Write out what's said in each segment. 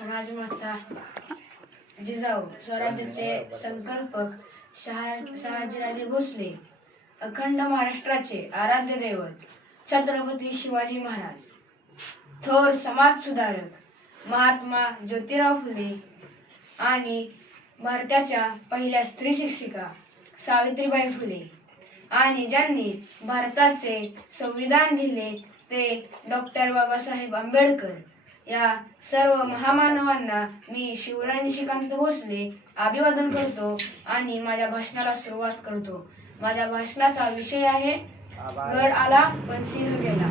राजमाता जिजाऊ स्वराज्याचे संकल्पक शहाजीराजे भोसले, अखंड महाराष्ट्राचे आराध्य दैवत छत्रपती शिवाजी महाराज, थोर समाज सुधारक महात्मा ज्योतिराव फुले आणि भारताच्या पहिल्या स्त्री शिक्षिका सावित्रीबाई फुले आणि ज्यांनी भारताचे संविधान लिहिले ते डॉक्टर बाबासाहेब आंबेडकर या सर्व महामानवांना मी शिवराय निशिकांत भोसले अभिवादन करतो आणि माझ्या भाषणाला सुरुवात करतो. माझ्या भाषणाचा विषय आहे गड आला पण सिंह गेला.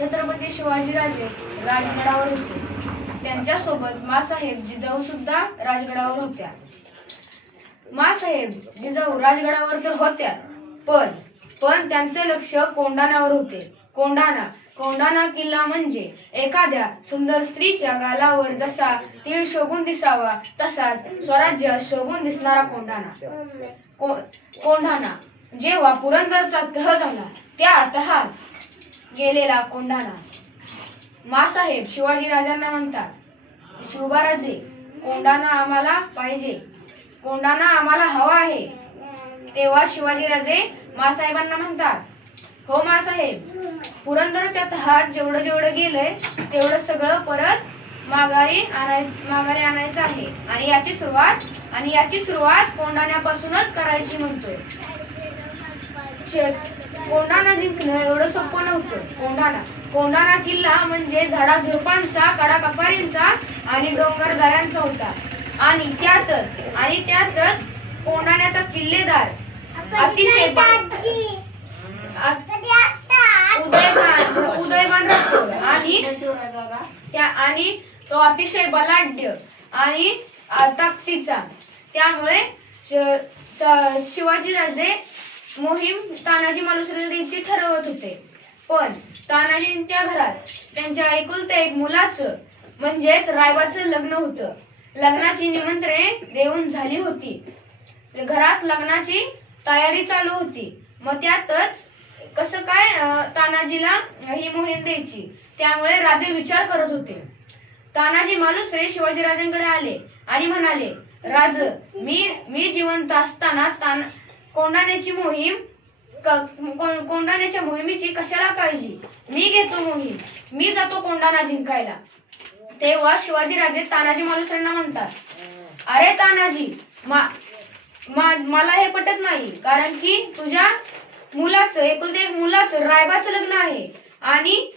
छत्रपती शिवाजीराजे राजगडावर होते. त्यांच्यासोबत मासाहेब जिजाऊ सुद्धा राजगडावर होत्या. मासाहेब जिजाऊ राजगडावर तर होत्या, पण त्यांचे लक्ष कोंढाण्यावर होते. कोंढाणा किल्ला म्हणजे एखाद्या सुंदर स्त्रीच्या गालावर जसा तीळ शोभून दिसावा तसाच स्वराज्यात शोभून दिसणारा कोंढाणा जेव्हा पुरंदरचा तह झाला त्या तहात गेलेला कोंढाणा. मासाहेब शिवाजीराजांना म्हणतात, शिवबाराजे, कोंढाणा आम्हाला पाहिजे, कोंढाणा आम्हाला हवा आहे. तेव्हा शिवाजीराजे मासाहेबांना म्हणतात, हो मासाहेब, पुरंदरच्या तहात जेवढं गेलंय तेवढं सगळं परत माघारी आणायचं आहे आणि याची सुरुवात कोंढाण्यापासूनच करायची म्हणतोय. कोंढाणा जिंकणं एवढं सोपं नव्हतं. कोंढाणा किल्ला म्हणजे झाडाझुडपांचा, कडाकपारींचा आणि डोंगरदऱ्यांचा होता आणि त्यातच कोंढाण्याचा किल्लेदार अतिशय उदयभान राठोड आणि तो अतिशय बलाढ्य आणि ताकदीचा. त्यामुळे शिवाजीराजे मोहीम तानाजी मालुसरेला द्यायची ठरवत होते. पण तानाजींच्या घरात त्यांच्या एकुलत्या एक मुलाचं म्हणजेच रायबाचं लग्न होतं. लग्नाची निमंत्रणे देऊन झाली होती. घरात लग्नाची तयारी चालू होती. मग त्यातच कसं काय तानाजीला ही मोहीम द्यायची. त्यामुळे राजे विचार करत होते. तानाजी मालुसरे शिवाजीराजांकडे आले आणि म्हणाले, राज, मी जिवंत असताना कोंढाण्याच्या मोहिमेची कशाला काळजी? मी घेतो मोहीम, मी जातो कोंढाणा जिंकायला. तेव्हा शिवाजीराजे तानाजी मालुसरेंना म्हणतात, अरे तानाजी, मला हे पटत नाही, कारण की तुझ्या मुलाचं एकुलते एक मुलाचं रायबाचं लग्न आहे आणि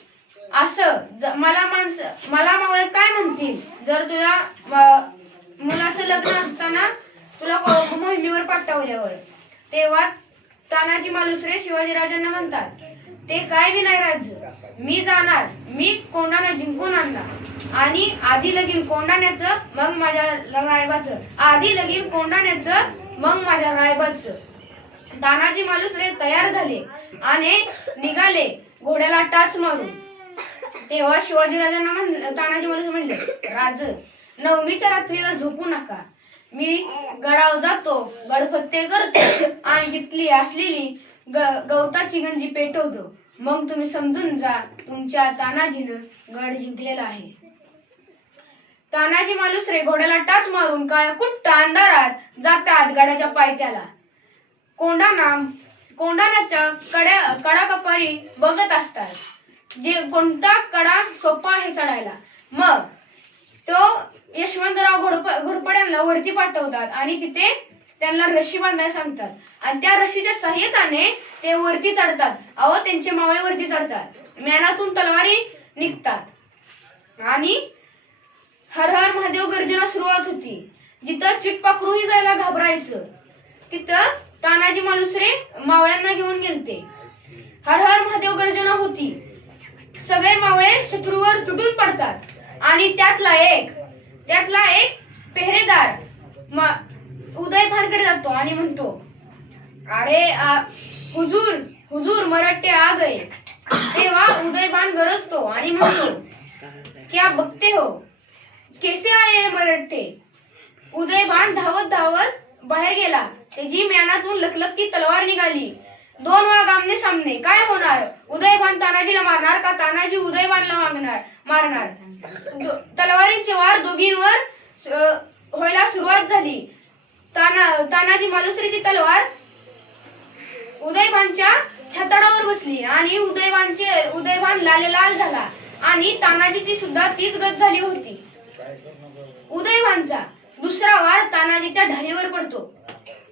असं मला मावळे काय म्हणतील जर तुझ्या मुलाचं लग्न असताना तुला मोहिमेवर पाठवल्यावर. तेव्हा तानाजी मालुसरे शिवाजीराजांना म्हणतात, ते काय बी नाही राज, मी जाणार, मी कोंढाणा जिंकून आणणार आणि आधी लगीन कोंढाण्याचं मग माझ्या रायबाचं, आधी लगीन कोंढाण्याचं मग माझ्या रायबाचं. तानाजी मालुसरे तयार झाले आणि निघाले घोड्याला टाच मारून. तेव्हा शिवाजीराजांना तानाजी मालुसरे म्हणले, राज, नवमीच्या रात्रीला झोपू नका, मी गडावर जातो, गडफत्ते करतो आणि तिथली असलेली गवताची गंजी पेटवतो, मग तुम्ही समजून जा तुमच्या तानाजीनं गड जिंकलेला आहे. तानाजी मालुसरे घोड्याला टाच मारून काळ्याकुट्ट अंधारात जातात गडाच्या पायथ्याला. कोंढाण्याच्या कडाकपारी बघत असतात, जे कोणता कडा सोपा आहे चढायला. मग तो यशवंतराव घोरपड्यांना वरती पाठवतात आणि तिथे त्यांना रशी बांधायला सांगतात आणि त्या रशीच्या सहाय्याने ते वरती चढतात. त्यांचे मावळे वरती चढतात, म्यानातून तलवारी निघतात आणि हर हर महादेव गर्जना सुरुवात होती. जिथं चिटपाखरूही जायला घाबरायचं तिथं तानाजी मालुसरे मावळ्यांना घेऊन गेलते. हर हर महादेव गर्जना होती. सगळे मावळे शत्रूवर तुटून पडतात आणि त्यातला एक पेहरेदार उदयभानकडे जातो आणि म्हणतो, अरे हुजूर मराठे आ गए. तेव्हा उदयभान गरजतो आणि म्हणतो, क्या बघते हो, कैसे आए मराठे. उदयभान धावत बाहेर गेला. त्याची म्यानातून लखलखती तलवार निघाली. दोन वाघ आमने सामने. काय होणार? उदयभान तानाजीला मारणार का तानाजी उदयभानला मारणार? मारणार. तलवारींचे वार दोघींवर व्हायला सुरुवात झाली. तानाजी मालुसरेची तलवार उदयभानच्या छताडावर बसली आणि उदयभान लाल झाला आणि तानाजीची सुद्धा तीच गत झाली होती. उदयभानचा दुसरा वार तानाजीच्या ढालीवर पडतो.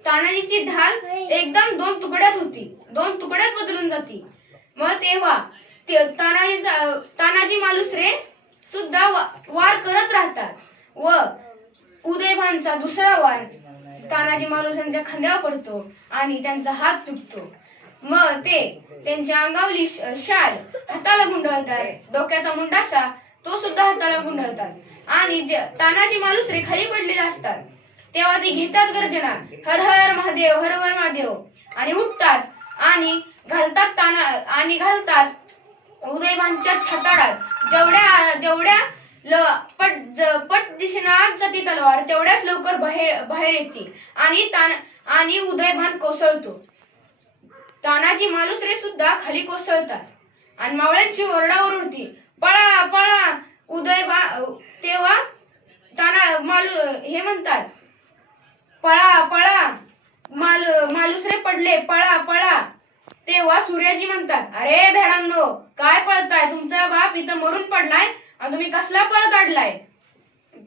तानाजीची ढाल एकदम दोन तुकड्यात बदलून जाते. मग तेव्हा तानाजी मालुसरे सुद्धा वार करत राहतात व उदयभानचा दुसरा वार तानाजी मालुसरेंच्या खांद्यावर पडतो आणि त्यांचा हात तुटतो. मग ते त्यांच्या अंगावली शाल हाताला गुंडळतात, डोक्याचा मुंडासा तो सुद्धा हाताला गुंडळतात आणि तानाजी मालुसरे खाली पडलेले असतात तेव्हा ते घेतात गर्जना, हर हर महादेव, हर हर महादेव, आणि उठतात आणि घालतात उदयभानच्या छताडात. जेवढ्या पट दिशेने आत जाते तलवार तेवढ्याच लवकर बाहेर येते आणि उदयभान कोसळतो. तानाजी मालुसरे सुद्धा खाली कोसळतात आणि मावळ्यांची ओरडाओरड होती, पळा पळा तेव्हा हे म्हणतात, पळा पळा, मालुसरे पडले, पळा पळा. तेव्हा सूर्याजी म्हणतात, अरे भेडांनो, काय पळताय? तुमचा बाप इथं मरून पडलाय आणि तुम्ही कसला पळ काढलाय?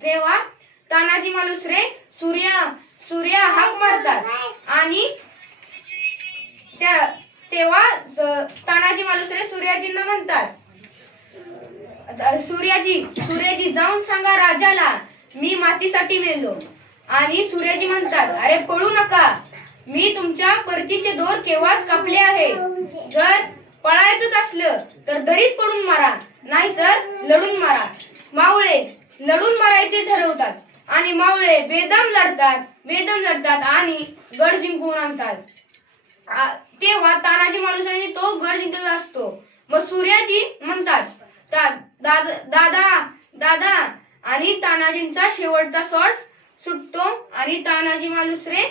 तेव्हा तानाजी मालुसरे सूर्या हाक मारतात आणि तेव्हा तानाजी मालुसरे सूर्याजींना म्हणतात, सूर्याजी जाऊन सांगा राजाला मी मातीसाठी मेलो. आणि सूर्याजी म्हणतात, अरे पळू नका, मी तुमच्या परतीचे दोर केव्हाच कापले आहे. जर पळायचंच असलं तर दरीत पडून मारा, नाहीतर लढून मारा. मावळे लढून मारायचे ठरवतात आणि मावळे बेदम लढतात आणि गड जिंकून आणतात. तेव्हा तानाजी मालुसरेंनी तो गड जिंकलेला असतो. मग सूर्याजी म्हणतात, दादा, आणि तानाजींचा शेवटचा शॉट सुटतो आणि तानाजी मालुसरे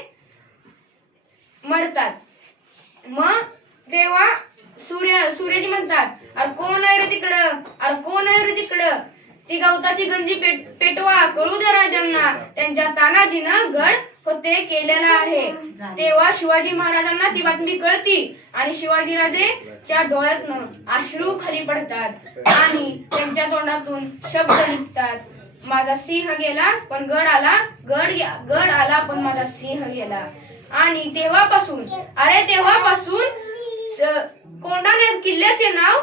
मरतात. मग तेव्हा सूर्याजी म्हणतात, अरे कोण आहे रे तिकडं, ती गवताची गंजी पेटवा, कळू द्या राजांना, त्यांच्या तानाजीनं गड फतेह केलेला आहे. तेव्हा शिवाजी महाराजांना ती बातमी कळती आणि शिवाजीराजेच्या डोळ्यातनं अश्रू खाली पडतात आणि त्यांच्या तोंडातून शब्द निघतात, माझा सिंह गेला पण गड आला पण माझा सिंह गेला. आणि तेव्हापासून कोंढाणा किल्ल्याचे नाव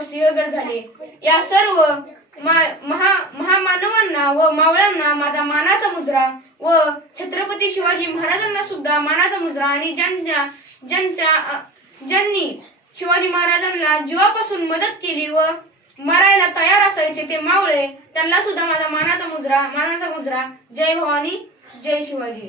सिंहगड झाले. या सर्व महामानवांना व मावळ्यांना माझा मानाचा मुजरा व छत्रपती शिवाजी महाराजांना सुद्धा मानाचा मुजरा. आणि ज्यांनी शिवाजी महाराजांना जीवापासून मदत केली व मरायला तयार असायचे ते मावळे, त्यांना सुद्धा माझा मानाचा मुजरा. जय भवानी, जय शिवाजी.